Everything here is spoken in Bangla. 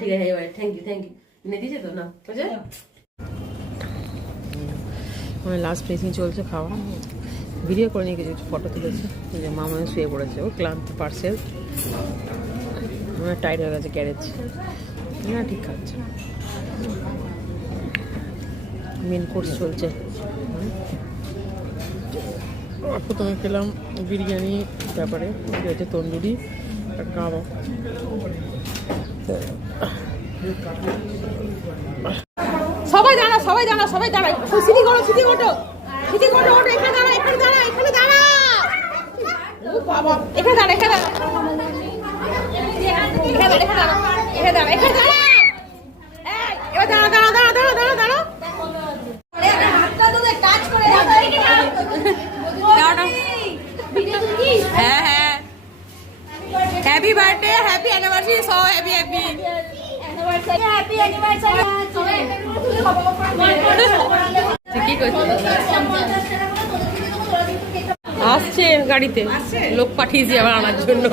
ঠিক আছে, থ্যাংক ইউ এনে দিয়েছে তো না বুঝে। লাস্ট ফিনিশিং চলছে খাওয়া, ভিডিও করে নিয়ে কিছু ফটো তুলেছে। যে মা মানে শুয়ে পড়েছে, ও ক্লান্ত, পার্সেল টাইট হয়ে গেছে ক্যারেজ, না ঠিক খাচ্ছে। মেন কোর্স চলছে। প্রথমে খেলাম বিরিয়ানি, তারপরে হচ্ছে তন্দুরি আর কাবাব। সবাই দাঁড়া, সবাই দাঁড়া, সবাই দাঁড়াই, সিটি করো, সিটি করো, সিটি করো, এখানে দাঁড়া, এখানে দাঁড়া, এখানে দাঁড়া, ও বাবা, এখানে দাঁড়া, এখানে দাঁড়া, এখানে দাঁড়া, এখানে দাঁড়া, এখানে দাঁড়া, এবার দাঁড়া, দাঁড়া, দাঁড়া, দাঁড়া, দাঁড়া, দাঁড়া, হ্যাঁ হ্যাঁ, happy birthday, happy anniversary, so happy happy কি করছিস? আসছে গাড়িতে, লোক পাঠিয়েছি আবার আনার জন্য।